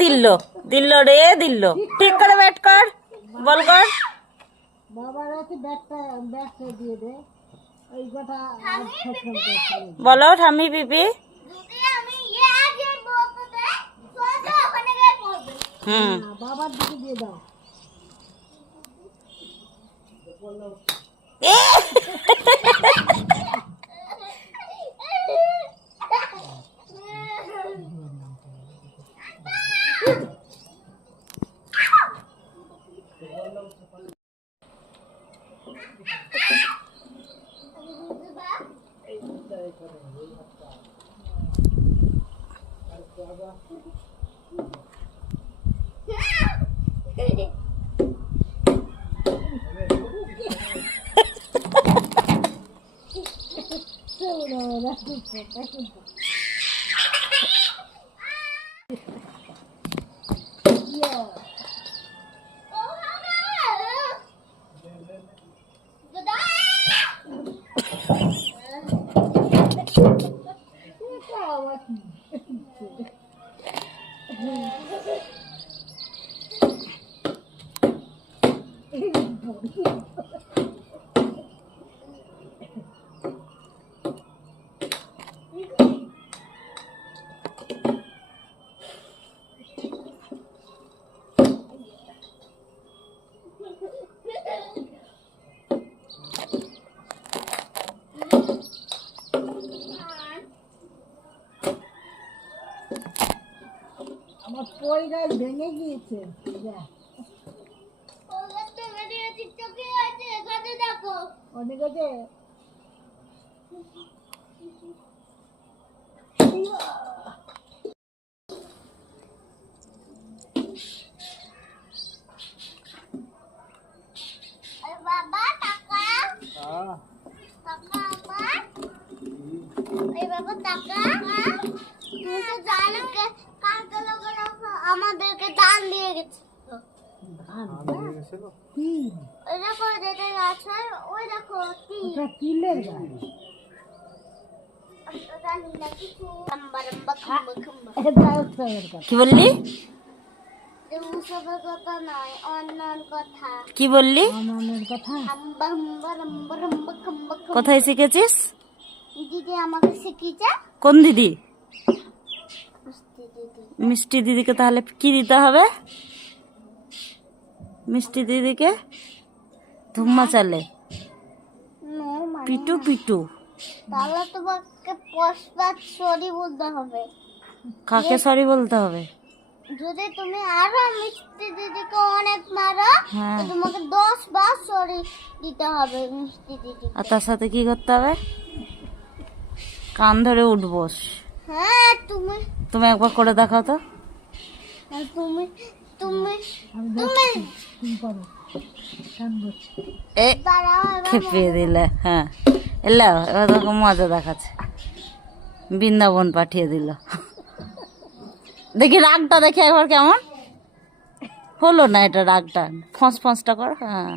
দিল দিল রে দিল। ঠিক করে ব্যাট কর, বল কর। বলো ঠাম্মি পিপি। বাবার দিকে দিয়ে দাও। আমার পই গাছ ভেঙে গিয়েছে। অনেক আছে। বাবা টাকা টাকা এই বাবা টাকা তুমি তো জানো কালকে লোকেরা আমাদেরকে দান দিয়ে গেছে। ওই দেখো যেটা আছে ওই দেখো কিলের গাছ। কি বললি? কথা নয় অন্যর কথা। কি বললি? অন্যের কথা। কোথায় শিখেছিস? দিদি আমাকে শিখিয়েছে। কোন দিদি? মিষ্টি দিদিকে তাহলে কি দিতে হবে? মিষ্টি দিদিকে ধুম্মা চালে পিটু পিটু। তাহলে তোমাকে পশপাত সরি বলতে হবে। কাকে সরি বলতে হবে? যদি তুমি আরো মিষ্টি দিদিকে অনেক মারো তো তোমাকে 10 বার সরি দিতে হবে মিষ্টি দিদি। আর তার সাথে কি করতে হবে? কান ধরে উঠবোস। হ্যাঁ তুমি তুমি একবার করে দেখাও তো। তুমি তুমি তুমি এ খেপিয়ে দিলে। হ্যাঁ এলো, এবার তোকে মজা দেখাচ্ছে। বৃন্দাবন পাঠিয়ে দিল। দেখি রাগটা দেখি একবার কেমন হলো না। এটা রাগটা ফস ফসটা কর। হ্যাঁ